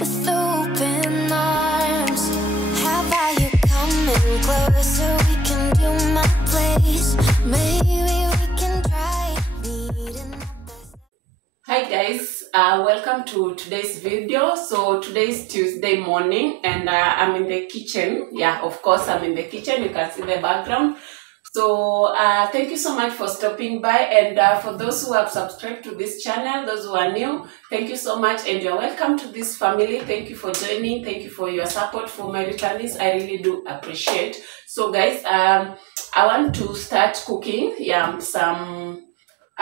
with open arms. How about you coming closer? We can do my place. Maybe we can try meeting up. Hi guys, welcome to today's video. So today is Tuesday morning and I'm in the kitchen. Yeah, of course I'm in the kitchen. You can see the background. So thank you so much for stopping by, and for those who have subscribed to this channel, those who are new, thank you so much and you're welcome to this family. Thank you for joining. Thank you for your support. For my returnees, I really do appreciate. So guys, I want to start cooking.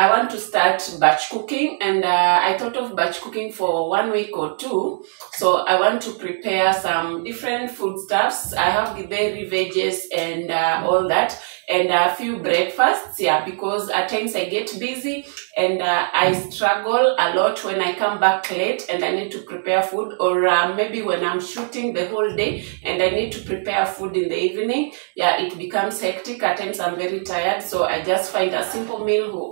I want to start batch cooking, and I thought of batch cooking for 1 week or two. So I want to prepare some different foodstuffs. I have the dairy veggies and all that, and a few breakfasts, yeah, because at times I get busy and I struggle a lot when I come back late and I need to prepare food, or maybe when I'm shooting the whole day and I need to prepare food in the evening. Yeah, it becomes hectic. At times I'm very tired, so I just find a simple meal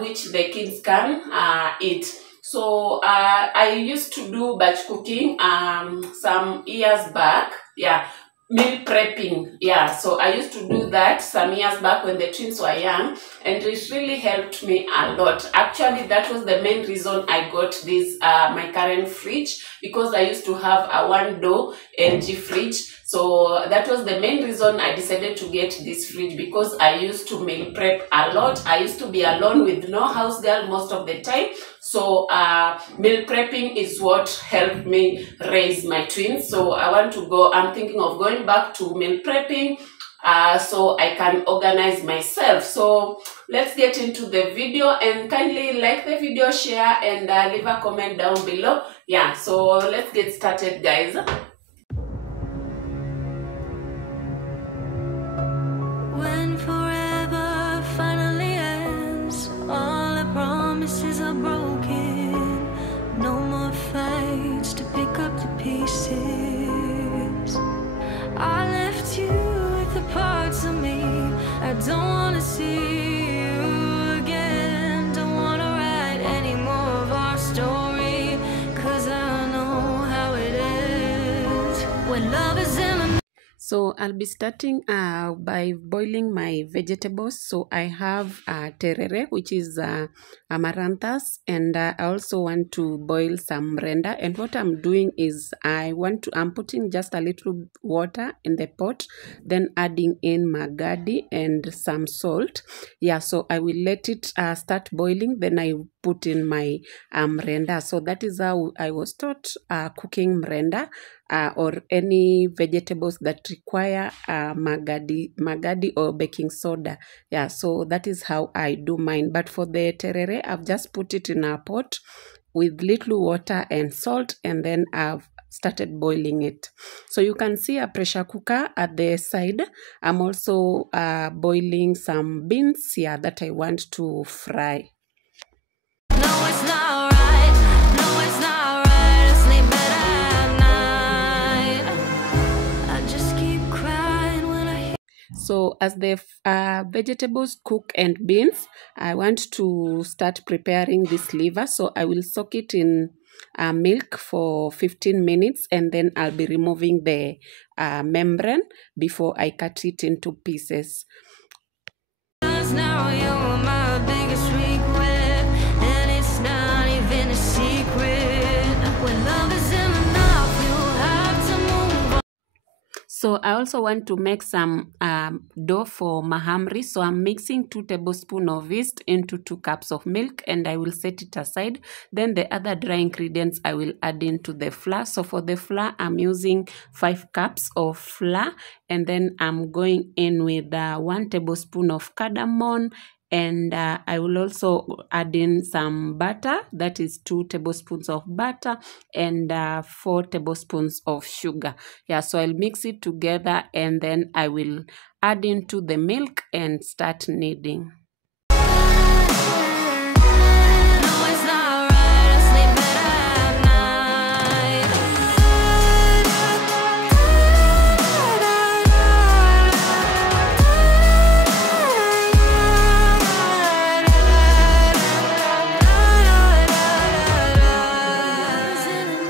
which the kids can eat. So I used to do batch cooking some years back. Yeah, meal prepping. Yeah, so I used to do that some years back when the twins were young, and it really helped me a lot. Actually, that was the main reason I got this my current fridge, because I used to have a 1-door LG fridge. So that was the main reason I decided to get this fridge, because I used to meal prep a lot. I used to be alone with no house girl most of the time. So meal prepping is what helped me raise my twins. So I'm thinking of going back to meal prepping so I can organize myself. So let's get into the video, and kindly like the video, share, and leave a comment down below. Yeah, so let's get started, guys. When forever finally ends, all the promises are broken. No more fights to pick up the pieces. I left you with the parts of me I don't want to see you again. Don't want to write any more of our story, 'cause I know how it ends when love is in the... So I'll be starting by boiling my vegetables. So I have terere, which is amaranthus, and I also want to boil some mrenda. And what I'm doing is I'm putting just a little water in the pot, then adding in magadi and some salt. Yeah, so I will let it start boiling, then I put in my mrenda. So that is how I was taught cooking mrenda. Or any vegetables that require magadi or baking soda. Yeah, so that is how I do mine. But for the terere, I've just put it in a pot with little water and salt, and then I've started boiling it. So you can see a pressure cooker at the side. I'm also boiling some beans here that I want to fry. No, it's not right. No, it's not right. I sleep better at night. I just keep crying when I hear... So as the vegetables cook and beans, I want to start preparing this liver. So I will soak it in milk for 15 minutes, and then I'll be removing the membrane before I cut it into pieces. Now you're my biggest regret, and it's not even a secret. When love isn't enough, you have to move on. So I also want to make some dough for mahamri. So I'm mixing 2 tablespoons of yeast into 2 cups of milk, and I will set it aside. Then the other dry ingredients I will add into the flour. So for the flour, I'm using 5 cups of flour, and then I'm going in with 1 tablespoon of cardamom, and I will also add in some butter, that is 2 tablespoons of butter, and 4 tablespoons of sugar. Yeah, so I'll mix it together, and then I will add into the milk and start kneading. Isn't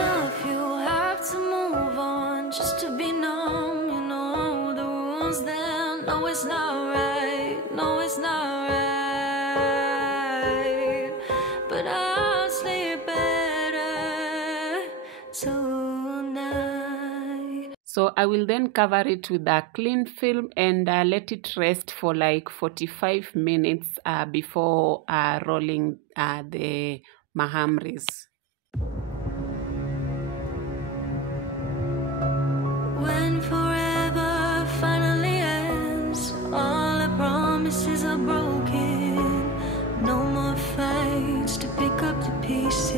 tonight. So I will then cover it with a cling film and let it rest for like 45 minutes before rolling the mahamris. When forever finally ends, all the promises are broken. No more fights to pick up the pieces.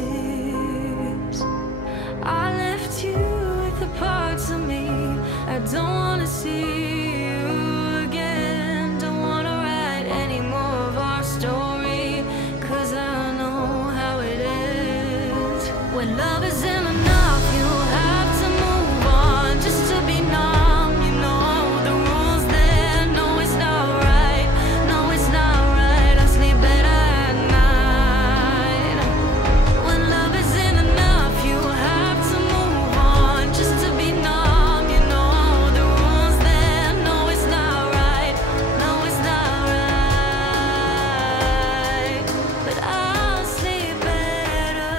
I left you with the parts of me I don't wanna see you again. Don't wanna write any more of our story, 'cause I know how it ends. When love isn't enough, you have to move on just to be numb. You know the rules there. No, it's not right. No, it's not right. I sleep better at night. When love isn't enough, you have to move on just to be numb. You know the rules there. No, it's not right. No, it's not right. But I'll sleep better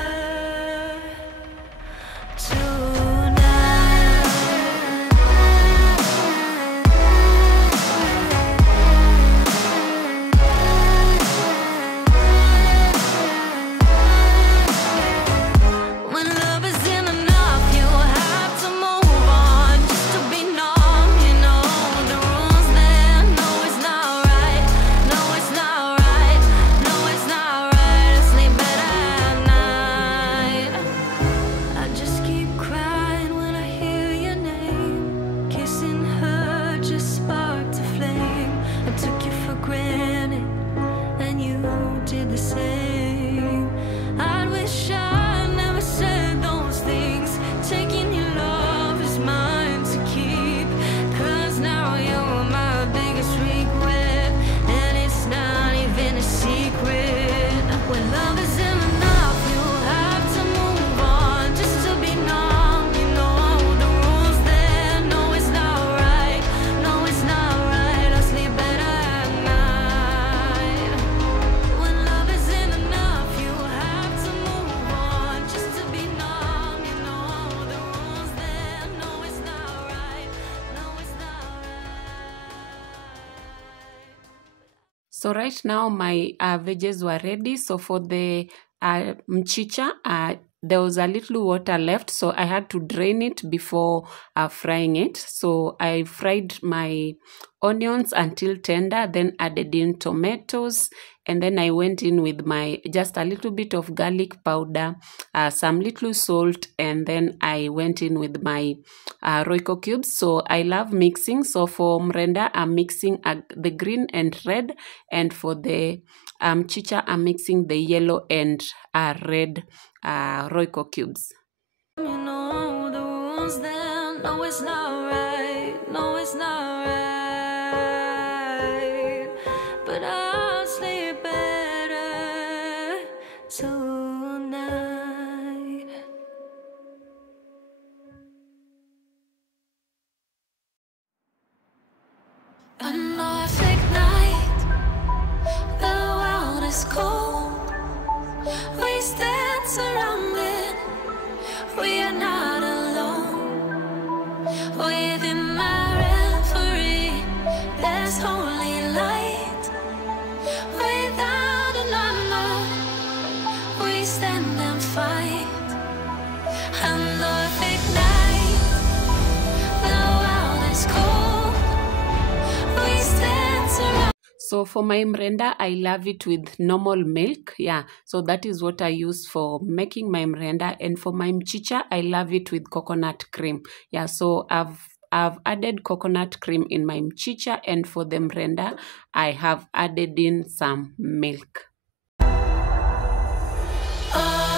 when love isn't enough, you have to move on just to be numb. You know the rules there. No, it's not right. No, it's not right. No, it's not right. I sleep better at night. I just keep crying when I hear your name. Kissing her just sparked a flame. I took you for granted, and you did the same. I wish I never said those things. Taking your love is mine to keep, 'cause now you're my biggest regret, and it's not even a secret. When love isn't enough, you have to move on just to be numb. You know the rules there. No, it's not right. No, it's not right. I sleep better at night. When love isn't enough, you have to move on just to be numb. You know the rules there. No, it's not right. No, it's not right. So right now my veggies were ready. So for the mchicha, there was a little water left, so I had to drain it before frying it. So I fried my onions until tender, then added in tomatoes, and then I went in with my just a little bit of garlic powder, some little salt, and then I went in with my Royco cubes. So I love mixing. So for mrenda, I'm mixing the green and red, and for the chicha, I'm mixing the yellow and red Royco cubes. You know the rules then. No, it's not right. No, it's not right. But I'll sleep better tonight. Another fake night. The world is cold. We stand surrounded. We are not alone. Within my reverie, there's holy light. Without a number, we stand and fight. Another fake night. The world is cold. We stand surrounded. So for my mrenda, I love it with normal milk. Yeah, so that is what I use for making my mrenda. And for my mchicha, I love it with coconut cream. Yeah, so I've added coconut cream in my mchicha, and for the mrenda, I have added in some milk. Oh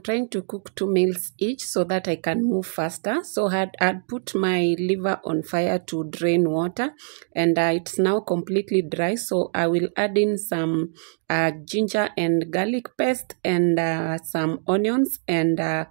I'm trying to cook 2 meals each so that I can move faster. So I'd put my liver on fire to drain water, and it's now completely dry. So I will add in some ginger and garlic paste and some onions and a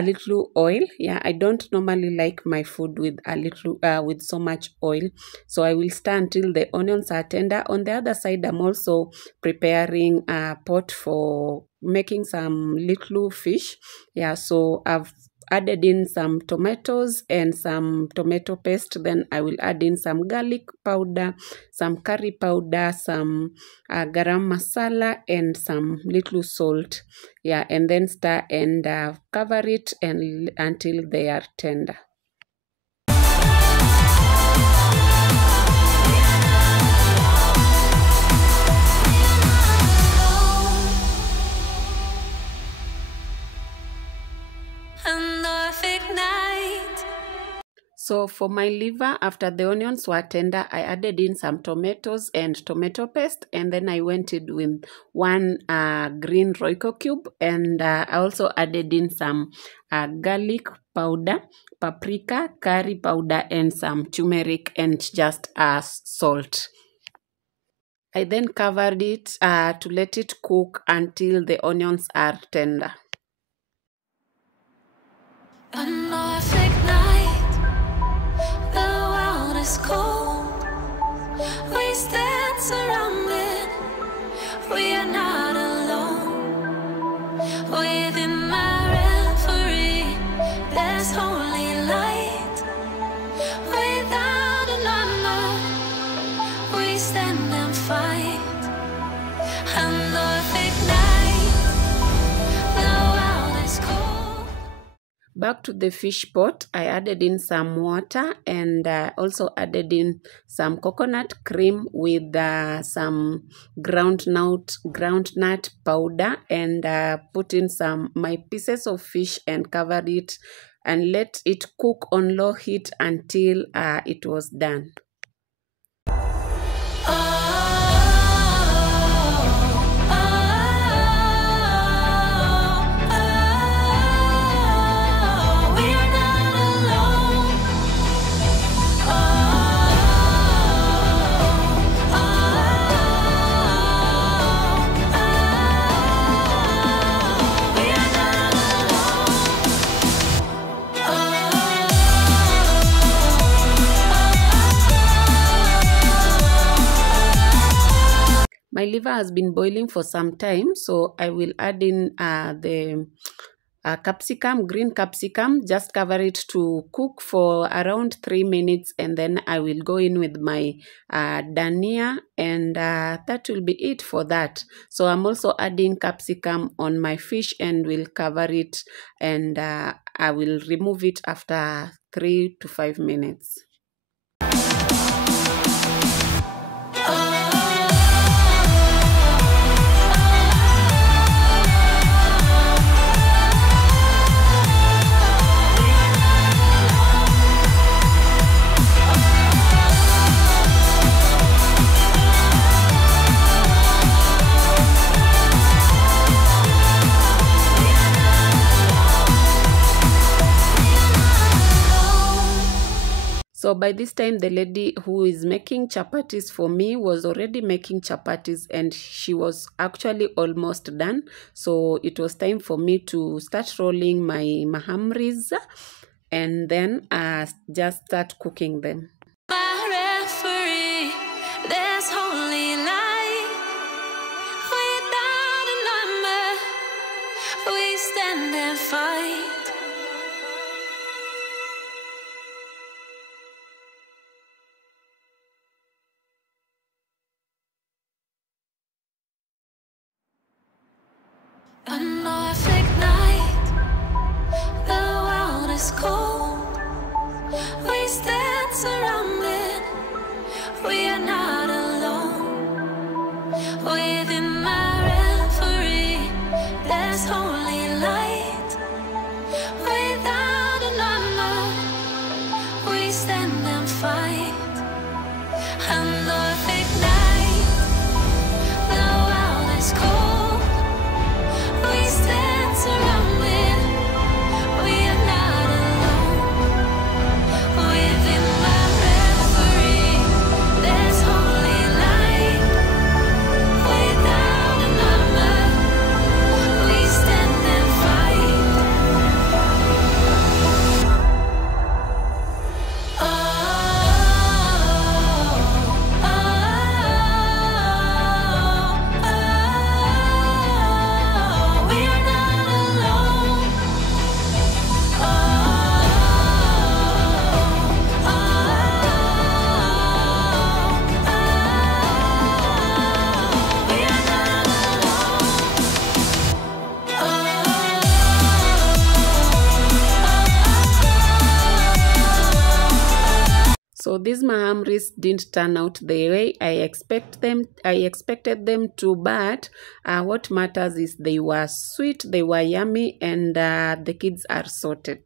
little oil. Yeah, I don't normally like my food with with so much oil, so I will stir until the onions are tender. On the other side, I'm also preparing a pot for making some little fish. Yeah, so I've added in some tomatoes and some tomato paste. Then I will add in some garlic powder, some curry powder, some garam masala, and some little salt. Yeah, and then stir and cover it and until they are tender. So for my liver, after the onions were tender, I added in some tomatoes and tomato paste, and then I went in with 1 green Royco cube, and I also added in some garlic powder, paprika, curry powder, and some turmeric, and just salt. I then covered it to let it cook until the onions are tender. Cold. We stand surrounded. We are not alone. Within my reverie, there's holy light. Without a number, we stand and fight. And North ignite. The world is cold. Back to the fish pot, I added in some water and also added in some coconut cream with some groundnut powder, and put in my pieces of fish and covered it and let it cook on low heat until it was done. My liver has been boiling for some time, so I will add in the green capsicum, just cover it to cook for around 3 minutes, and then I will go in with my dhania, and that will be it for that. So I'm also adding capsicum on my fish and will cover it, and I will remove it after 3 to 5 minutes. So by this time, the lady who is making chapatis for me was already making chapatis, and she was actually almost done. So it was time for me to start rolling my mahamris and then just start cooking them. My referee, there's holy light. Without a number, we stand and fight. A Norfolk night, the world is cold. We stand surrounded, we are not alone. Within my reverie, there's holy light. Without a number, we stand and fight. And Norfolk night, the world is cold. We stand surrounded. So these mahamris didn't turn out the way I expected them to, but what matters is they were sweet, they were yummy, and the kids are sorted.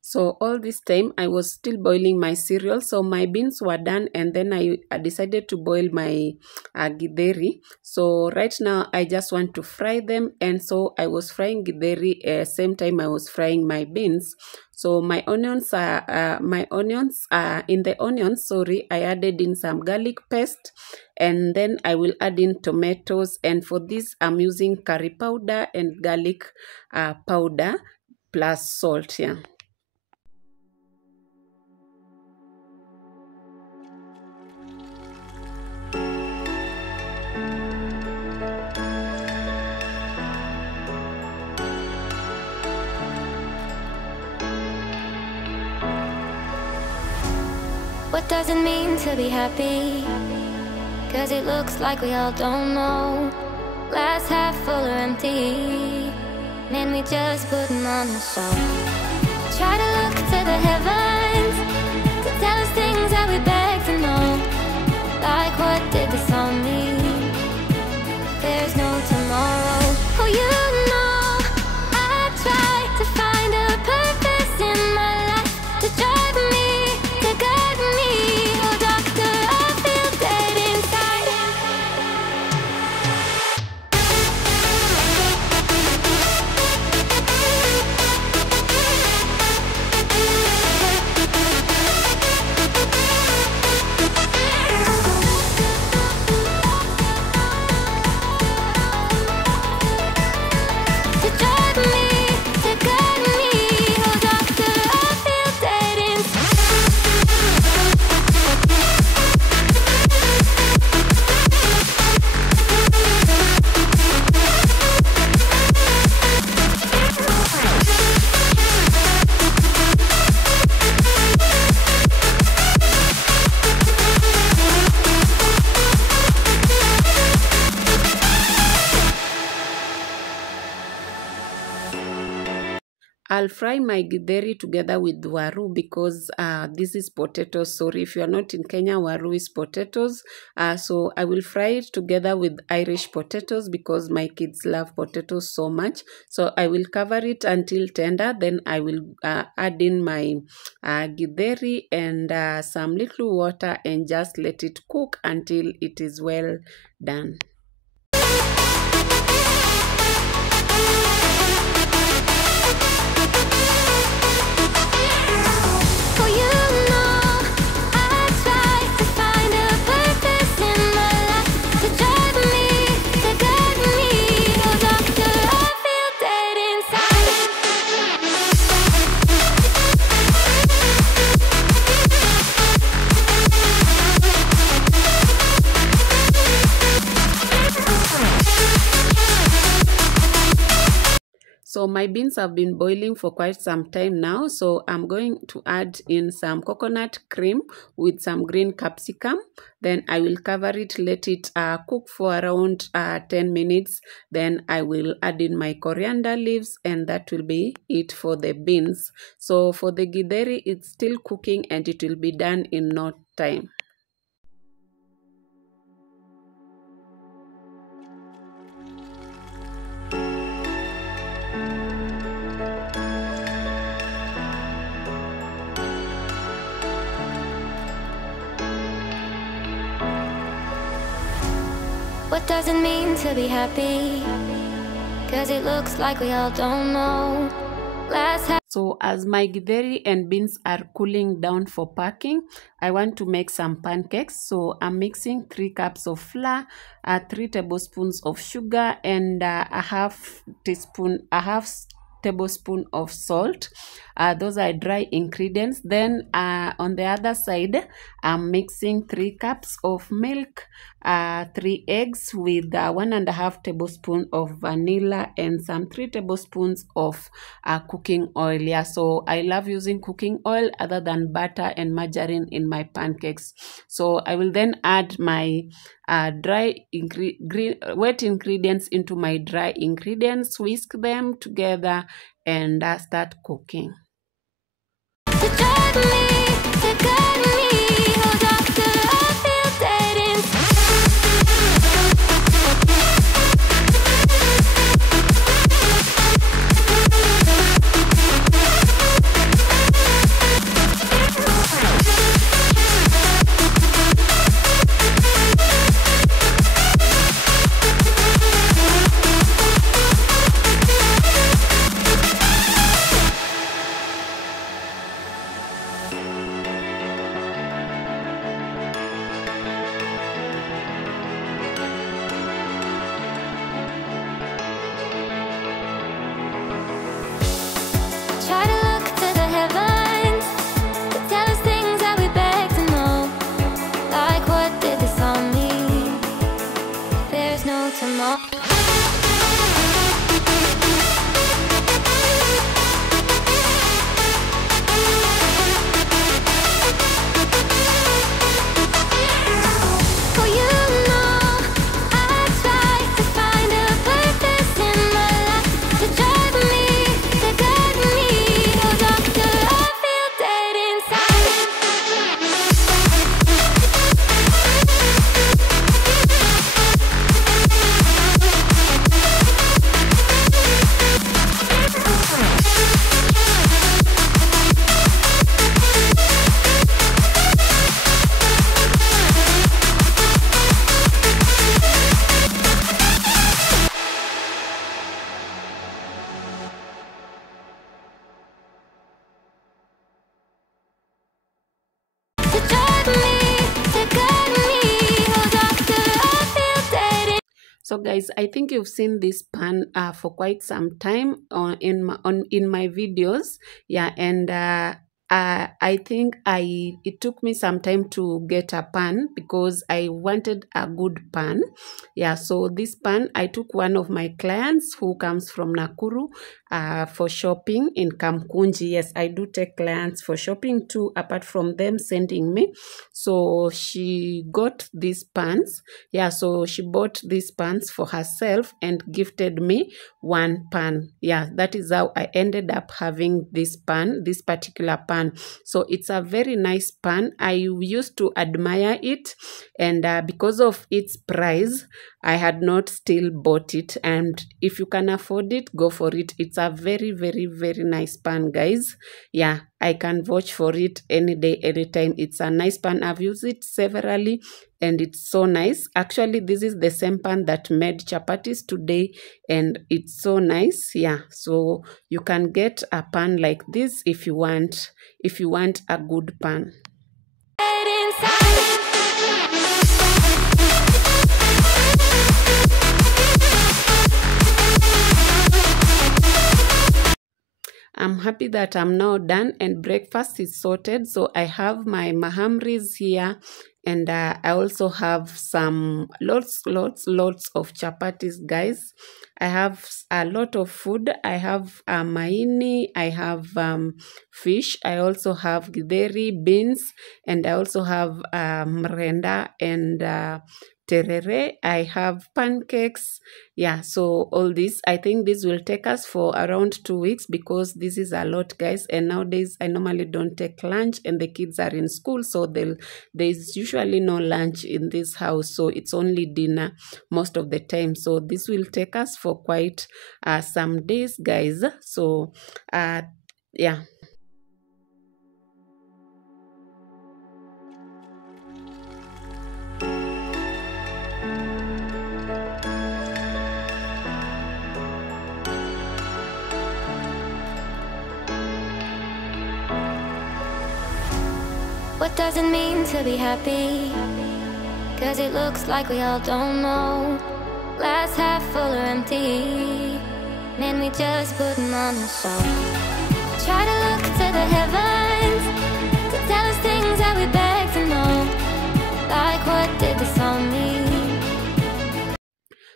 So all this time I was still boiling my cereal. So my beans were done, and then I decided to boil my githeri. So right now I just want to fry them, and so I was frying githeri same time I was frying my beans. So my onions are in the onions, sorry, I added in some garlic paste, and then I will add in tomatoes, and for this I'm using curry powder and garlic powder plus salt here. Yeah. What does it mean to be happy? 'Cause it looks like we all don't know. Glass half full or empty, man, we just putting on a show. Try to look to the heavens to tell us things that we beg to know. Like, what did this all mean? There's no tomorrow. Oh, you know, I try to find a purpose in my life to drive me. I'll fry my githeri together with waru because this is potatoes. Sorry, if you are not in Kenya, waru is potatoes. So I will fry it together with Irish potatoes because my kids love potatoes so much. So I will cover it until tender. Then I will add in my githeri and some little water and just let it cook until it is well done. So my beans have been boiling for quite some time now. So I'm going to add in some coconut cream with some green capsicum. Then I will cover it, let it cook for around 10 minutes. Then I will add in my coriander leaves, and that will be it for the beans. So for the githeri, it's still cooking and it will be done in no time. What does it mean to be happy? 'Cause it looks like we all don't know. So as my githeri and beans are cooling down for packing, I want to make some pancakes. So I'm mixing 3 cups of flour, 3 tablespoons of sugar, and a half tablespoon of salt. Those are dry ingredients. Then on the other side, I'm mixing 3 cups of milk, 3 eggs with 1.5 tablespoon of vanilla, and some 3 tablespoons of cooking oil. Yeah, so I love using cooking oil other than butter and margarine in my pancakes. So I will then add my wet ingredients into my dry ingredients, whisk them together, and start cooking. So guys, I think you've seen this pan for quite some time in my videos. Yeah, and I think it took me some time to get a pan because I wanted a good pan. Yeah, so this pan, I took one of my clients who comes from Nakuru for shopping in Kamkunji. Yes, I do take clients for shopping too, apart from them sending me. So she got these pans. Yeah, so she bought these pans for herself and gifted me one pan. Yeah, that is how I ended up having this pan, this particular pan. So it's a very nice pan. I used to admire it, and because of its price, I had not still bought it. And if you can afford it, go for it. It's a very, very, very nice pan, guys. Yeah, I can vouch for it any day, anytime. It's a nice pan. I've used it severally, and it's so nice. Actually, this is the same pan that made chapatis today, and it's so nice. Yeah, so you can get a pan like this if you want a good pan. I'm happy that I'm now done and breakfast is sorted. So I have my mahamris here, and I also have some lots of chapatis, guys. I have a lot of food. I have maini, I have fish, I also have githeri, beans, and I also have mrenda and terere. I have pancakes. Yeah, so all this, I think this will take us for around 2 weeks because this is a lot, guys. And nowadays I normally don't take lunch, and the kids are in school, so there's usually no lunch in this house, so it's only dinner most of the time. So this will take us for quite some days, guys. So yeah. What does it mean to be happy? 'Cause it looks like we all don't know. Glass half full or empty. Man, we just putting on a show. Try to look to the heavens to tell us things that we beg to know. Like, what did the song mean?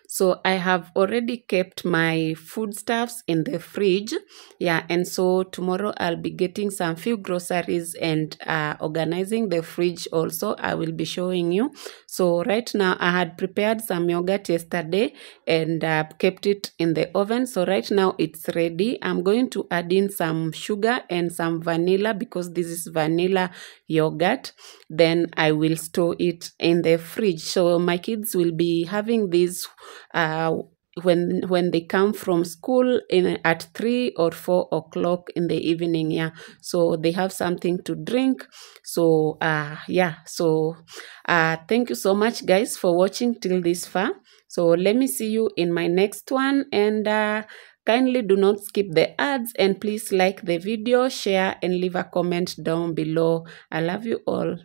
So I have already kept my foodstuffs in the fridge. Yeah, and so tomorrow I'll be getting some few groceries and organizing the fridge also. I will be showing you. So right now I had prepared some yogurt yesterday and kept it in the oven. So right now it's ready. I'm going to add in some sugar and some vanilla because this is vanilla yogurt. Then I will store it in the fridge. So my kids will be having this when they come from school at 3 or 4 o'clock in the evening. Yeah, so they have something to drink. So yeah, so thank you so much guys for watching till this far. So let me see you in my next one, and kindly do not skip the ads, and please like the video, share, and leave a comment down below. I love you all.